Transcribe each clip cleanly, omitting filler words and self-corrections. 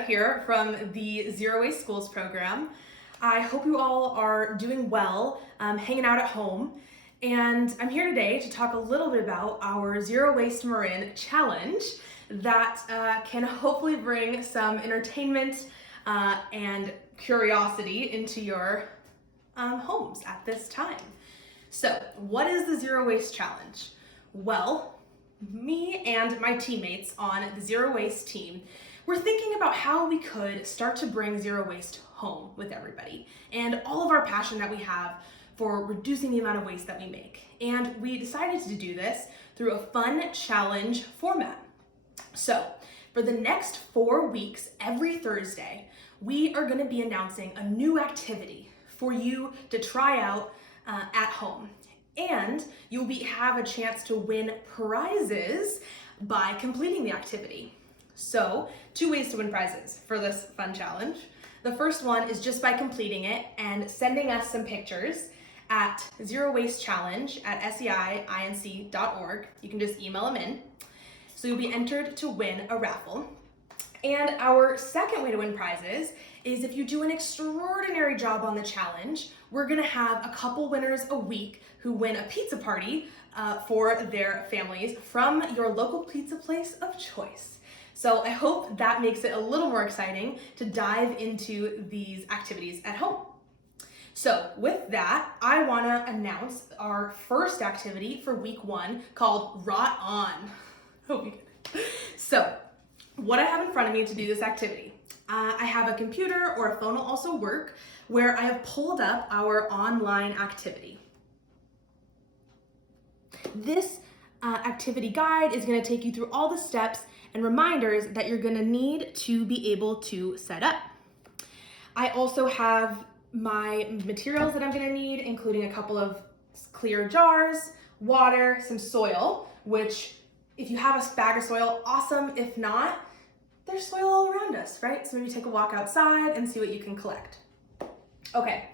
Olivia here from the Zero Waste Schools program. I hope you all are doing well, hanging out at home. And I'm here today to talk a little bit about our Zero Waste Marin challenge that can hopefully bring some entertainment and curiosity into your homes at this time. So, what is the Zero Waste Challenge? Well, me and my teammates on the Zero Waste team were thinking about how we could start to bring zero waste home with everybody and all of our passion that we have for reducing the amount of waste that we make. And we decided to do this through a fun challenge format. So, for the next 4 weeks, every Thursday, we are going to be announcing a new activity for you to try out at home. And you'll have a chance to win prizes by completing the activity. So, 2 ways to win prizes for this fun challenge. The first one is just by completing it and sending us some pictures at zerowastechallenge@seiinc.org. You can just email them in. So you'll be entered to win a raffle. And our second way to win prizes is if you do an extraordinary job on the challenge, we're gonna have a couple winners a week who win a pizza party for their families from your local pizza place of choice. So I hope that makes it a little more exciting to dive into these activities at home. So with that, I wanna announce our first activity for week 1 called Rot On. Hope you get it. So, what I have in front of me to do this activity, I have a computer, or a phone will also work, where I have pulled up our online activity. This activity guide is going to take you through all the steps and reminders that you're going to need to be able to set up. I also have my materials that I'm going to need, including a couple of clear jars, water, some soil, which if you have a bag of soil, awesome. If not, there's soil all around us, right? So maybe take a walk outside and see what you can collect. Okay,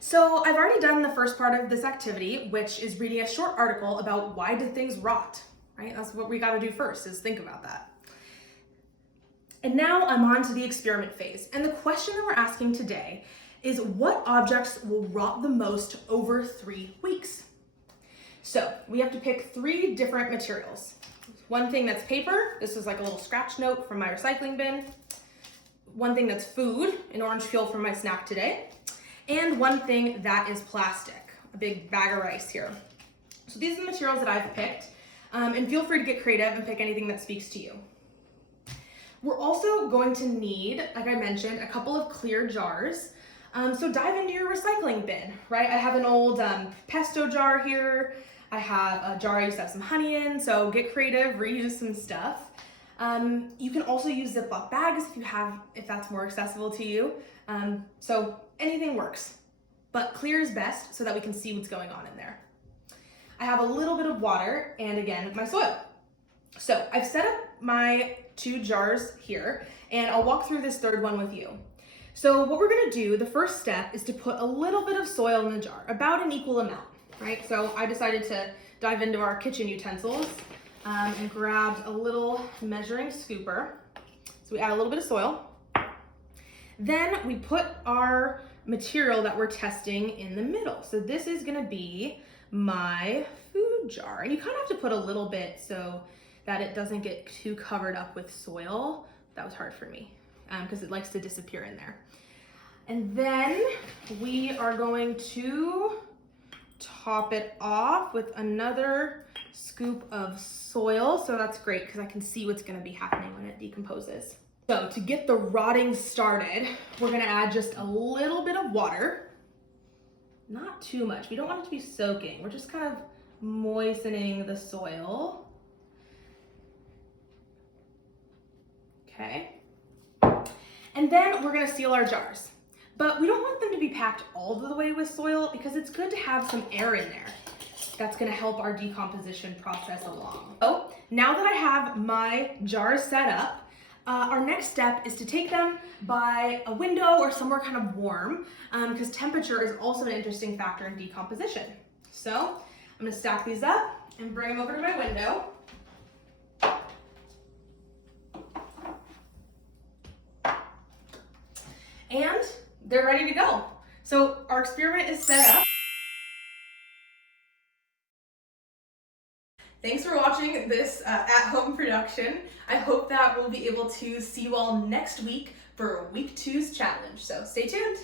so I've already done the first part of this activity, which is reading a short article about why do things rot, right? That's what we gotta do first, is think about that. And now I'm on to the experiment phase. And the question that we're asking today is what objects will rot the most over 3 weeks? So we have to pick 3 different materials. One thing that's paper, this is like a little scratch note from my recycling bin. One thing that's food, an orange peel from my snack today. And one thing that is plastic, a big bag of rice here. So these are the materials that I've picked, and feel free to get creative and pick anything that speaks to you. We're also going to need, like I mentioned, a couple of clear jars. So dive into your recycling bin, right? I have an old pesto jar here. I have a jar I used to have some honey in, so get creative, reuse some stuff. You can also use Ziploc bags if that's more accessible to you. So anything works, but clear is best so that we can see what's going on in there. I have a little bit of water and again, my soil. So I've set up my 2 jars here and I'll walk through this third one with you. So what we're gonna do, the first step is to put a little bit of soil in the jar, about an equal amount. Right, so I decided to dive into our kitchen utensils and grabbed a little measuring scooper. So we add a little bit of soil. Then we put our material that we're testing in the middle. So this is gonna be my food jar. And you kind of have to put a little bit so that it doesn't get too covered up with soil. That was hard for me because it likes to disappear in there. And then we are going to top it off with another scoop of soil. So that's great because I can see what's going to be happening when it decomposes. So to get the rotting started, we're going to add just a little bit of water. Not too much. We don't want it to be soaking. We're just kind of moistening the soil. Okay. And then we're going to seal our jars. But we don't want them to be packed all the way with soil because it's good to have some air in there. That's gonna help our decomposition process along. So now that I have my jars set up, our next step is to take them by a window or somewhere kind of warm because temperature is also an interesting factor in decomposition. So I'm gonna stack these up and bring them over to my window. and they're ready to go. So our experiment is set up. Thanks for watching this at-home production. I hope that we'll be able to see you all next week for week 2's challenge. So stay tuned.